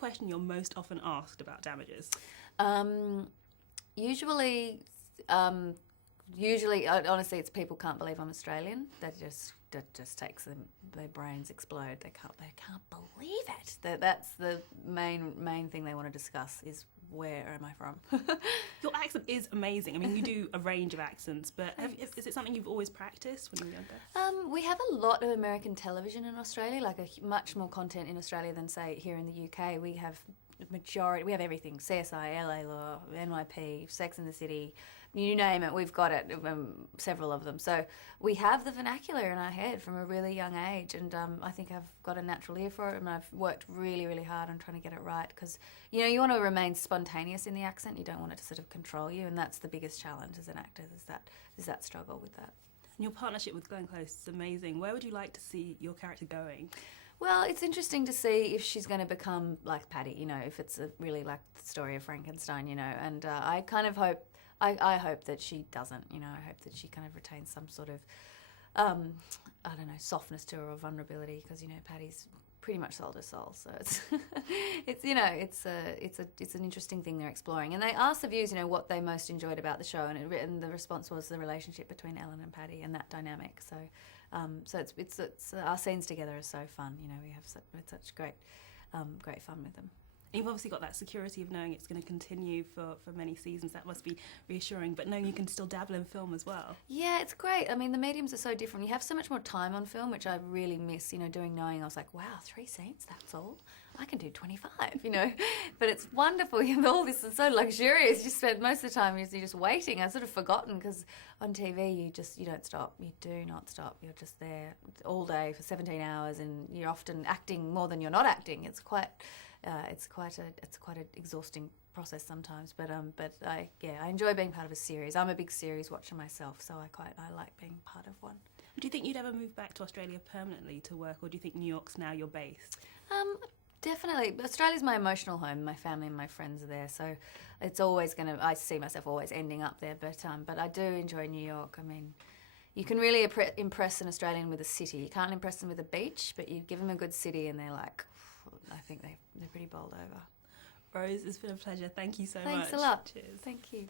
question you're most often asked about damages? Usually, honestly, it's people can't believe I'm Australian. That just takes them. Their brains explode. They can't believe it. That's the main thing they want to discuss is where am I from? Your accent is amazing. I mean, you do a range of accents, but is it something you've always practiced when you were younger? We have a lot of American television in Australia, like much more content in Australia than, say, here in the UK. We have everything: CSI, LA Law, NYP, Sex and the City, you name it, we've got it, several of them. So we have the vernacular in our head from a really young age, and I think I've got a natural ear for it, and I've worked really, really hard on trying to get it right, because, you know, you want to remain spontaneous in the accent, you don't want it to sort of control you, and that's the biggest challenge as an actor, is that struggle with that. And your partnership with Glenn Close is amazing. Where would you like to see your character going? Well, it's interesting to see if she's going to become like Patty, you know, if it's really like the story of Frankenstein, you know, and I kind of hope, I hope that she doesn't, you know, I hope that she kind of retains some sort of, I don't know, softness to her or vulnerability, because, you know, Patty's pretty much sold her soul, so it's you know, it's an interesting thing they're exploring, and they asked the viewers, you know, what they most enjoyed about the show, and the response was the relationship between Ellen and Patty and that dynamic. So it's our scenes together are so fun, you know, we have such great fun with them. You've obviously got that security of knowing it's going to continue for many seasons. That must be reassuring, but knowing you can still dabble in film as well. Yeah, it's great. I mean, the mediums are so different. You have so much more time on film, which I really miss, you know, knowing I was like, wow, 3 scenes, that's all? I can do 25, you know. But it's wonderful. You know, all this is so luxurious. You spend most of the time you're just waiting. I've sort of forgotten, because on TV you don't stop. You do not stop. You're just there all day for 17 hours, and you're often acting more than you're not acting. It's quite an exhausting process sometimes, but I enjoy being part of a series. I'm a big series watcher myself, so I like being part of one. Do you think you'd ever move back to Australia permanently to work, or do you think New York's now your base? Definitely. Australia's my emotional home. My family and my friends are there, so it's always I see myself always ending up there, but I do enjoy New York. I mean, you can really impress an Australian with a city. You can't impress them with a beach, but you give them a good city and they're like, I think they're pretty bowled over. Rose, it's been a pleasure. Thank you so much. Thanks a lot. Cheers. Thank you.